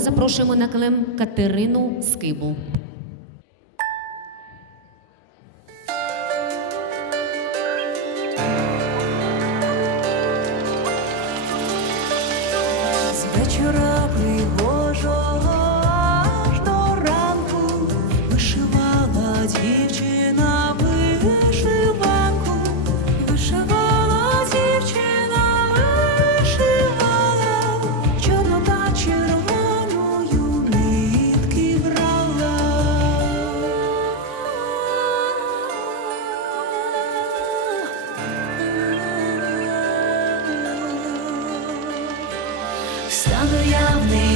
запрошуємо на килим Катерину Скибу. З вечора пригожого до ранку вишивала дівчина брала. Встану